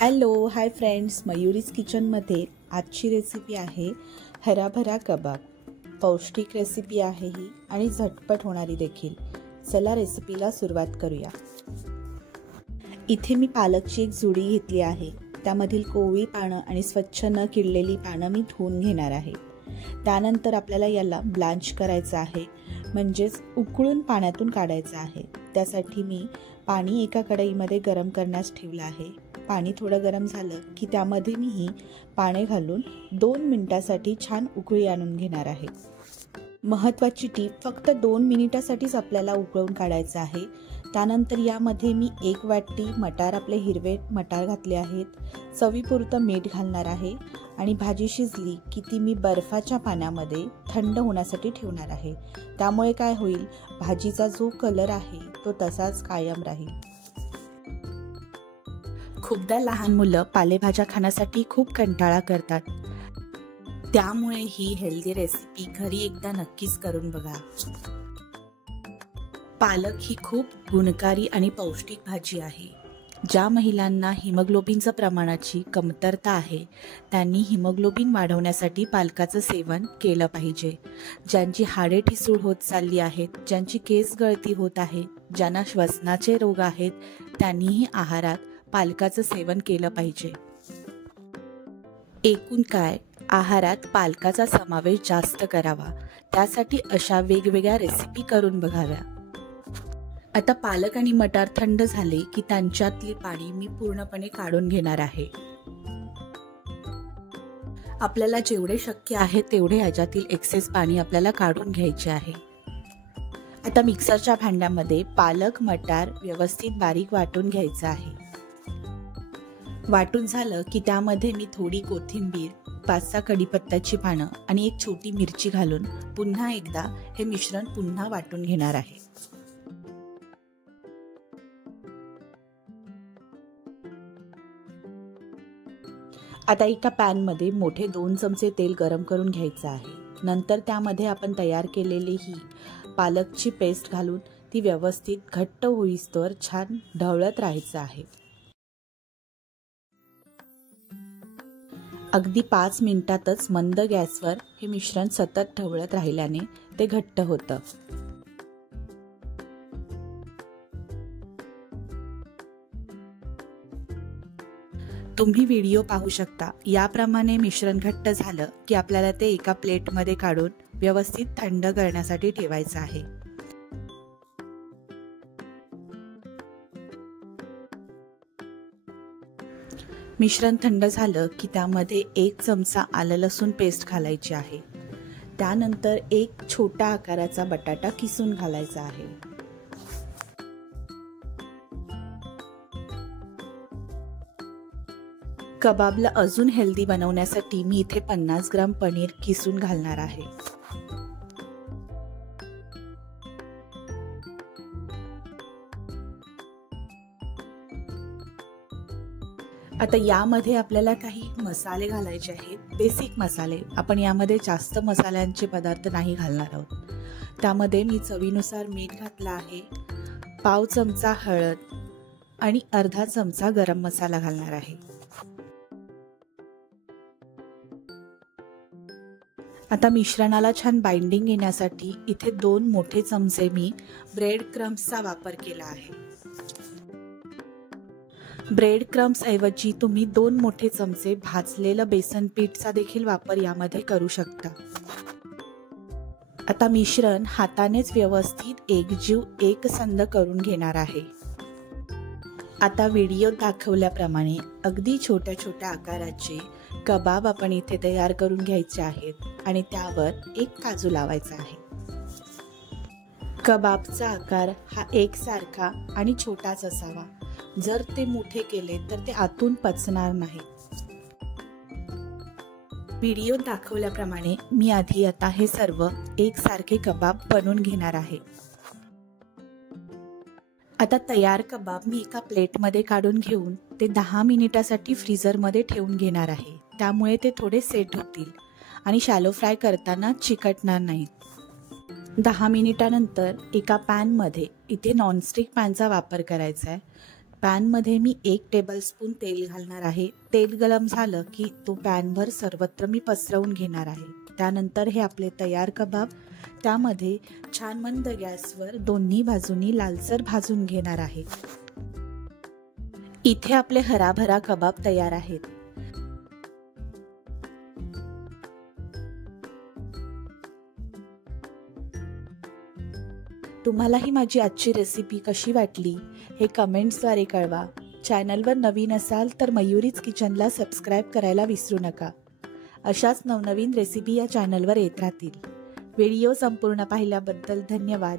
Hello hi friends, मयुरीज किचनमध्ये आजची recipe आहे हराभरा कबाब. पौष्टिक रेसिपी आहे ही आणि झटपट होणारी देखील. चला रेसिपीला सुरुवात करूया. इथे मी पालकची एक जुडी घेतली आहे. त्यामधील कोवळी पानं आणि स्वच्छ न किडलेली पानं मी धुवून घेणार आहे. त्यानंतर आपल्याला याला ब्लांच करायचं आहे, म्हणजेच उकळून पाण्यातून काढायचं आहे. त्यासाठी मी पाणी एका कढईमध्ये गरम करण्यास ठेवलं आहे. पाणी थोडं गरम झालं की त्यामध्ये मी ही पाने घालून 2 मिनिटासाठी छान उकळी आणून घेणार आहे. महत्त्वाची टीप, फक्त 2 मिनिटासाठीच आपल्याला उकळून काढायचं आहे. त्यानंतर यामध्ये मी 1 वाटी मटार, आपले हिरवे मटार घातले आहेत. चवीपुरतं मीठ घालणार आहे आणि भाजी शिजली की ती मी बर्फाच्या पाण्यामध्ये थंड होण्यासाठी ठेवणार आहे. त्यामुळे काय होईल, भाजीचा जो कलर आहे तो तसाच कायम राहील. खूपदा लहान मुलं पालेभाज्या खाण्यासाठी खूप कंटाळा करतात. त्यामुळे ही हेल्दी रेसिपी घरी एकदा नक्कीच करून बघा. पालक ही खूप गुणकारी आणि पौष्टिक भाजी आहे. ज्या महिलांना हिमोग्लोबिनच्या प्रमाणाची कमतरता आहे त्यांनी हिमोग्लोबिन वाढवण्यासाठी पालकाचं सेवन केलं पाहिजे. ज्यांची हाडे ठिसूळ होत चालली आहेत, ज्यांची केस गळती होत आहे, ज्यांना श्वसनाचे रोग आहेत, त्यांनीही आहारात पालकाचं सेवन केलं पाहिजे. एकूण काय, आहारात पालकाचा समावेश जास्त करावा. त्यासाठी अशा वेगवेगळ्या रेसिपी करून बघाव्या. आता पालक आणि मटार थंड झाले की त्यांच्यातली पाणी मी पूर्णपणे काढून घेणार आहे. आपल्याला जेवढे शक्य आहे तेवढे याच्यातील एक्सेस पाणी आपल्याला काढून घ्यायचे आहे. आता मिक्सरच्या भांड्यामध्ये पालक मटार व्यवस्थित बारीक वाटून घ्यायचं आहे. वाटून झालं की त्यामध्ये मी थोडी कोथिंबीर, 5-6 कढीपत्त्याची पानं आणि 1 छोटी मिरची घालून पुन्हा एकदा हे मिश्रण पुन्हा वाटून घेणार आहे. आता एका पॅनमध्ये मोठे 2 चमचे तेल गरम करून घ्यायचं आहे. नंतर त्यामध्ये आपण तयार केलेली ही पालकची पेस्ट घालून ती व्यवस्थित घट्ट होईस्तोवर छान ढवळत राहायचं आहे. अगदी 5 मिनिटातच मंद गॅसवर हे मिश्रण सतत ढवळत राहिल्याने ते घट्ट होतं. तुम्ही व्हिडिओ पाहू शकता. याप्रमाणे मिश्रण घट्ट झालं की आपल्याला ते एका प्लेटमध्ये काढून व्यवस्थित थंड करण्यासाठी ठेवायचं आहे. मिश्रण थंड झालं की त्यामध्ये 1 चमचा आलं लसूण पेस्ट घालायची आहे. त्यानंतर 1 छोटा आकाराचा बटाटा किसून घालायचा आहे. कबाबला अजून हेल्दी बनवण्यासाठी मी इथे 50 ग्राम पनीर किसून घालणार आहे. आता यामध्ये आपल्याला काही मसाले घालायचे आहेत, बेसिक मसाले. आपण यामध्ये जास्त मसाल्यांचे पदार्थ नाही घालणार आहोत. त्यामध्ये मी चवीनुसार मीठ घातला आहे, पाव चमचा हळद आणि अर्धा चमचा गरम मसाला घालणार आहे. आता मिश्रणाला छान बाइंडिंग येण्यासाठी इथे 2 मोठे चमचे मी ब्रेड क्रम्सचा वापर केला आहे. ब्रेड क्रम्स ऐवजी तुम्ही 2 मोठे चमचे भाजलेलं बेसन पीठचा देखील वापर यामध्ये करू शकता. आता मिश्रण हातानेच व्यवस्थित एकजीव एकसंध करून घेणार आहे. आता व्हिडिओत दाखवल्याप्रमाणे अगदी छोट्या छोट्या आकाराचे कबाब आपण इथे तयार करून घ्यायचे आहेत आणि त्यावर 1 काजू लावायचा आहे. कबाबचा आकार हा एकसारखा आणि छोटाच असावा. जर ते मोठे केले तर ते आतून पचणार नाही. व्हिडिओत दाखवल्याप्रमाणे मी आधी आता हे सर्व एकसारखे कबाब बनवून घेणार आहे. आता तयार कबाब मी एका प्लेटमध्ये काढून घेऊन ते 10 मिनिटासाठी फ्रीझरमध्ये ठेवून घेणार आहे. त्यामुळे ते थोडे सेट होतील आणि शॅलो फ्राय करताना चिकटणार नाहीत. 10 मिनिटानंतर एका पॅनमध्ये, इथे नॉनस्टिक पॅनचा वापर करायचा आहे, पॅनमध्ये मी 1 टेबलस्पून तेल घालणार आहे. तेल गरम झालं की तो पॅनवर सर्वत्र मी पसरवून घेणार आहे. त्यानंतर हे आपले तयार कबाब त्यामध्ये छान मंद गॅसवर दोन्ही बाजूनी लालसर भाजून घेणार आहे. इथे आपले हराभरा कबाब तयार आहेत. तुम्हालाही माझी आजची रेसिपी कशी वाटली हे कमेंट्सद्वारे कळवा. चॅनलवर नवीन असाल तर मयुरीज किचनला सबस्क्राईब करायला विसरू नका. अशाच नवनवीन रेसिपी या चॅनलवर येत राहतील. व्हिडिओ संपूर्ण पाहिल्याबद्दल धन्यवाद.